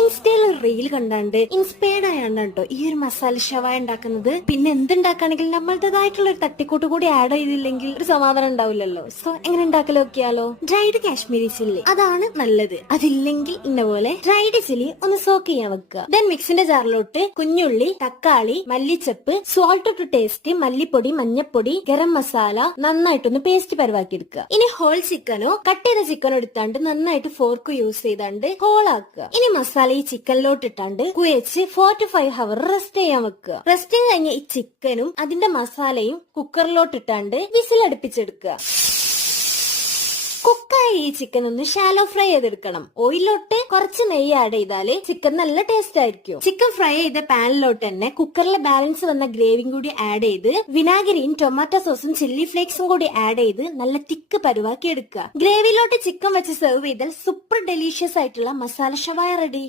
ഇൻസ്റ്റയിൽ reel കണ്ടാണ്ട് inspired ആയാണ് കേട്ടോ ഈ ഒരു മസാല ഷവായ ഉണ്ടാക്കുന്നത്. പിന്നെ എന്തുണ്ടാക്കുകയാണെങ്കിൽ നമ്മളതായിട്ടുള്ള ഒരു തട്ടിക്കൂട്ട് കൂടി ആഡ് ചെയ്തില്ലെങ്കിൽ ഒരു സമാധാനം ഉണ്ടാവില്ലല്ലോ. സോ എങ്ങനെ ഉണ്ടാക്കലോ നോക്കിയാലോ. ഡ്രൈഡ് കാശ്മീരി ചില്ലി അതാണ് നല്ലത്. അതില്ലെങ്കിൽ ഇന്ന പോലെ ഡ്രൈഡ് ചില്ലി ഒന്ന് സോക്ക് ചെയ്യാൻ വെക്കുക. ദെൻ മിക്സിന്റെ ജാറിലോട്ട് കുഞ്ഞുള്ളി, തക്കാളി, മല്ലിച്ചപ്പ്, സോൾട്ട് ടു ടേസ്റ്റ്, മല്ലിപ്പൊടി, മഞ്ഞപ്പൊടി, ഗരം മസാല നന്നായിട്ടൊന്ന് പേസ്റ്റ് പരുവാക്കി എടുക്കുക. ഇനി ഹോൾ ചിക്കനോ കട്ട് ചെയ്ത ചിക്കനോ എടുത്താണ്ട് നന്നായിട്ട് ഫോർക്ക് യൂസ് ചെയ്താണ്ട് ഹോൾ ആക്കുക. ഇനി മസാല ഈ ചിക്കനിലോട്ട് ഇട്ടാണ്ട് കുഴച്ച് 4 to 5 hours റെസ്റ്റ് ചെയ്യാൻ വെക്കുക. റെസ്റ്റിംഗ് കഴിഞ്ഞ ഈ ചിക്കനും അതിന്റെ മസാലയും കുക്കറിലോട്ട് ഇട്ടാണ്ട് വിസിലടുപ്പിച്ചെടുക്കുക. കുക്കായ ഈ ചിക്കൻ ഒന്ന് ഷാലോ ഫ്രൈ ചെയ്തെടുക്കണം. ഓയിലോട്ട് കുറച്ച് നെയ്യ് ആഡ് ചെയ്താല് ചിക്കൻ നല്ല ടേസ്റ്റ് ആയിരിക്കും. ചിക്കൻ ഫ്രൈ ചെയ്ത പാനിലോട്ട് തന്നെ കുക്കറിലെ ബാലൻസ് വന്ന ഗ്രേവിയും കൂടി ആഡ് ചെയ്ത് വിനാഗിരിയും ടൊമാറ്റോ സോസും ചില്ലി ഫ്ലേക്സും കൂടി ആഡ് ചെയ്ത് നല്ല തിക്ക് പരുവാക്കി എടുക്കുക. ഗ്രേവിയിലോട്ട് ചിക്കൻ വെച്ച് സെർവ് ചെയ്താൽ സൂപ്പർ ഡെലീഷ്യസ് ആയിട്ടുള്ള മസാല ഷവായ റെഡി.